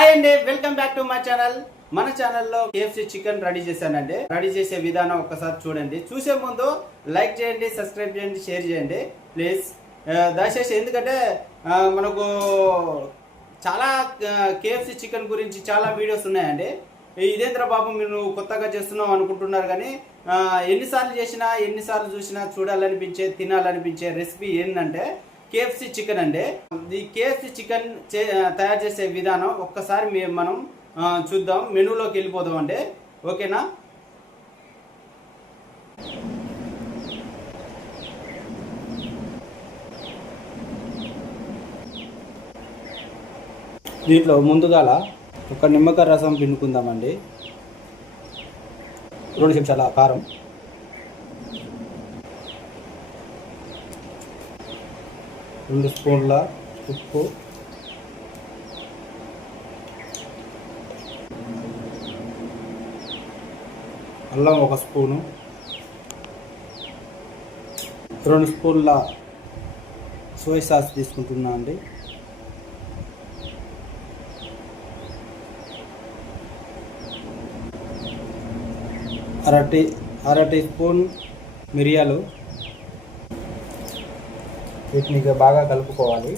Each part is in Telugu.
హాయ్ అండి, welcome back to my channel. మన ఛానల్లో కేఎఫ్సి చికెన్ రెడీ చేశానండి. రెడీ చేసే విధానం ఒక్కసారి చూడండి. చూసే ముందు లైక్ చేయండి, సబ్స్క్రైబ్ చేయండి, షేర్ చేయండి ప్లీజ్. దయచేసి ఎందుకంటే మనకు చాలా కేఎఫ్సి చికెన్ గురించి చాలా వీడియోస్ ఉన్నాయండి. ఇదేంద్ర బాబు మీరు కొత్తగా చేస్తున్నాం అనుకుంటున్నారు, కానీ ఎన్నిసార్లు చేసినా ఎన్నిసార్లు చూసినా చూడాలనిపించే తినాలనిపించే రెసిపీ ఏంటంటే కేఎఫ్సి చికెన్ అండి. ఈ కేఎఫ్సి చికెన్ తయారు చేసే విధానం ఒక్కసారి మనం చూద్దాం. మెనూలోకి వెళ్ళిపోదాం అండి, ఓకేనా? దీంట్లో ముందుగాల ఒక నిమ్మకాయ రసం పిండుకుందామండి. 2 చెంచాల కారం, 2 స్పూన్ల ఉప్పు, అల్లం 1 స్పూను, 2 స్పూన్ల సోయా సాస్ తీసుకుంటున్నా అండి. అర టీ స్పూన్ మిరియాలు. వీటిని బాగా కలుపుకోవాలి.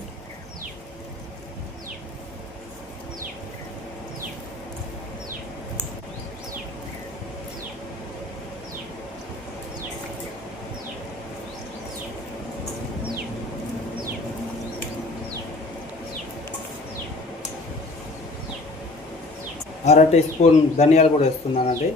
అర టీ స్పూన్ ధనియాలు కూడా వేస్తున్నానండి.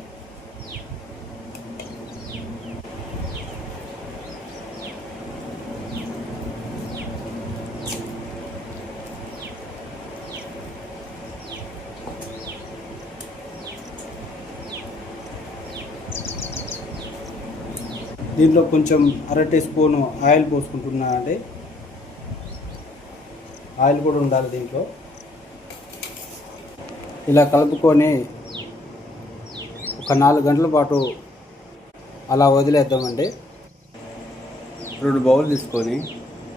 దీంట్లో కొంచెం అర టీ స్పూను ఆయిల్ పోసుకుంటున్నానండి. ఆయిల్ కూడా ఉండాలి దీంట్లో. ఇలా కలుపుకొని ఒక 4 గంటల పాటు అలా వదిలేద్దామండి. 2 బౌల్ తీసుకొని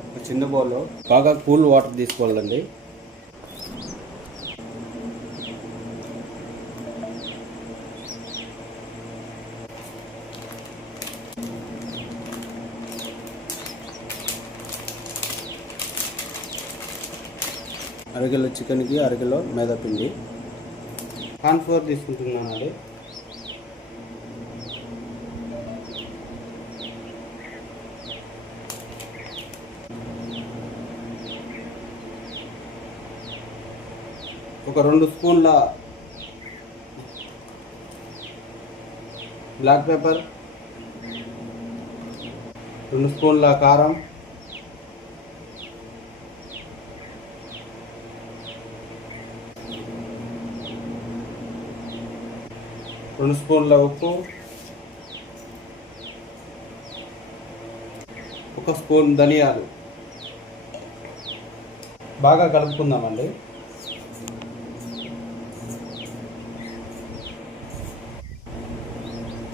ఒక చిన్న బౌల్లో బాగా కూల్ వాటర్ తీసుకోవాలండి. అరకిలో చికెన్కి అరకిలో మైదా పిండి, కార్న్ఫ్లోర్ తీసుకుంటున్నానండి. ఒక 2 స్పూన్ల బ్లాక్ పెప్పర్, 2 స్పూన్ల కారం, 2 స్పూన్ల ఉప్పు, 1 స్పూన్ ధనియాలు. బాగా కలుపుకుందామండి.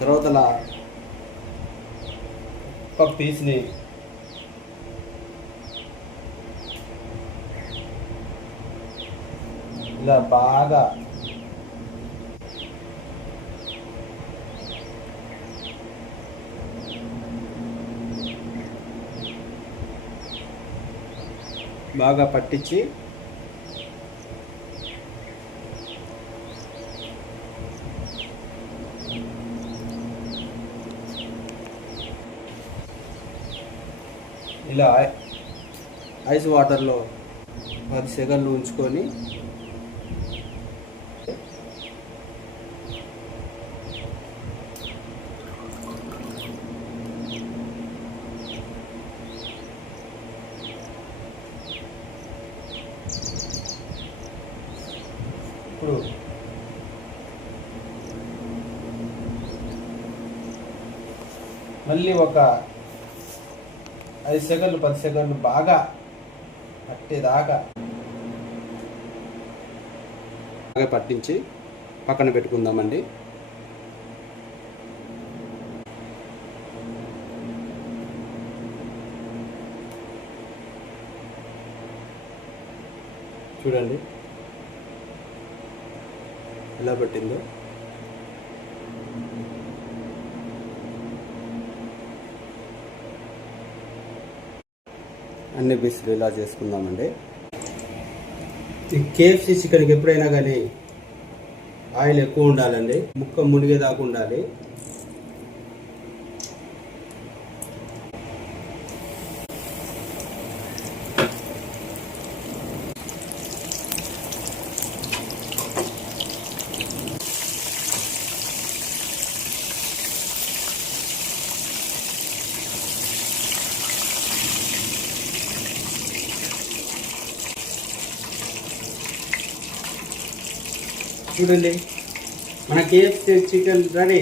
తర్వాత ఒక పీస్ని ఇలా బాగా పట్టించి ఇలా ఐస్ వాటర్లో 10 సెకండ్లు ఉంచుకొని ఇప్పుడు మళ్ళీ ఒక 5 సెకండ్లు 10 సెకండ్లు బాగా పట్టేదాకా పట్టించి పక్కన పెట్టుకుందామండి. చూడండి ఎలా పట్టిందో. అన్ని పీసులు ఇలా చేసుకుందామండి. ఈ KFC చికెన్కి ఎప్పుడైనా కానీ ఆయిల్ ఎక్కువ ఉండాలండి, ముక్క మునిగేదాకా ఉండాలి. చూడండి, మన KFC చికెన్ రెడీ.